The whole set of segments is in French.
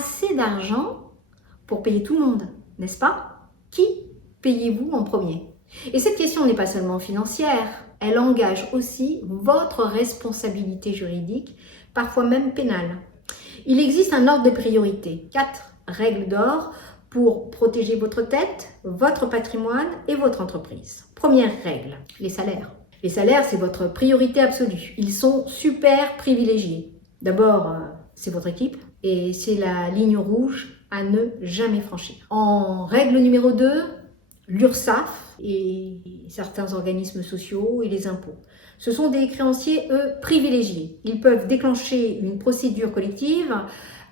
assez d'argent pour payer tout le monde, n'est-ce pas? Qui payez-vous en premier? Et cette question n'est pas seulement financière, elle engage aussi votre responsabilité juridique, parfois même pénale. Il existe un ordre de priorité, 4 règles d'or pour protéger votre tête, votre patrimoine et votre entreprise. Première règle, les salaires. Les salaires, c'est votre priorité absolue. Ils sont super privilégiés. D'abord, c'est votre équipe et c'est la ligne rouge à ne jamais franchir. En règle numéro 2, l'URSSAF et certains organismes sociaux et les impôts. Ce sont des créanciers, eux, privilégiés. Ils peuvent déclencher une procédure collective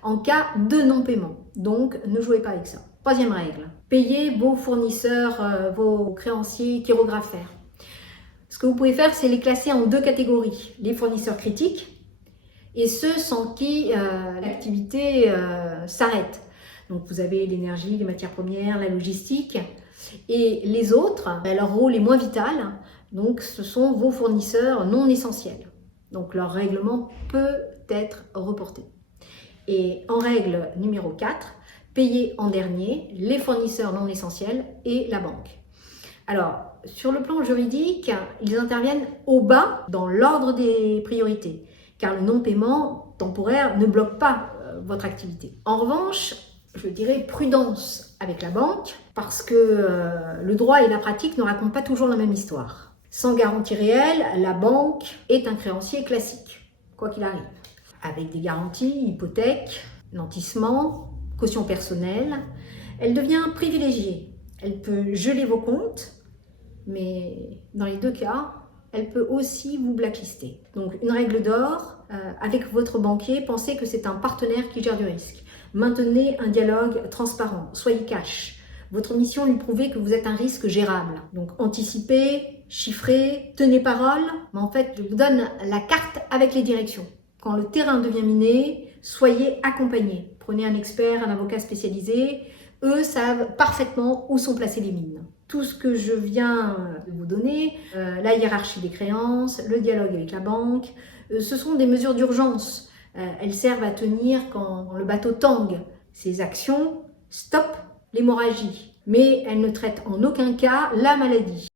en cas de non-paiement. Donc, ne jouez pas avec ça. Troisième règle, payez vos fournisseurs, vos créanciers chirographaires. Ce que vous pouvez faire, c'est les classer en 2 catégories. Les fournisseurs critiques et ceux sans qui l'activité s'arrête. Donc, vous avez l'énergie, les matières premières, la logistique. Et les autres, leur rôle est moins vital. Donc, ce sont vos fournisseurs non essentiels. Donc, leur règlement peut être reporté. Et en règle numéro 4, payez en dernier les fournisseurs non essentiels et la banque. Alors, sur le plan juridique, ils interviennent au bas dans l'ordre des priorités, car le non-paiement temporaire ne bloque pas votre activité. En revanche, je dirais prudence avec la banque, parce que le droit et la pratique ne racontent pas toujours la même histoire. Sans garantie réelle, la banque est un créancier classique, quoi qu'il arrive. Avec des garanties, hypothèques, nantissement, caution personnelle, elle devient privilégiée. Elle peut geler vos comptes, mais dans les 2 cas, elle peut aussi vous blacklister. Donc une règle d'or, avec votre banquier, pensez que c'est un partenaire qui gère du risque. Maintenez un dialogue transparent, soyez cash. Votre mission lui prouver que vous êtes un risque gérable. Donc anticipez, chiffrez, tenez parole. Mais en fait, je vous donne la carte avec les directions. Quand le terrain devient miné, soyez accompagnés. Prenez un expert, un avocat spécialisé. Eux savent parfaitement où sont placées les mines. Tout ce que je viens de vous donner, la hiérarchie des créances, le dialogue avec la banque, ce sont des mesures d'urgence. Elles servent à tenir quand le bateau tangue. Ces actions stoppent l'hémorragie, mais elles ne traitent en aucun cas la maladie.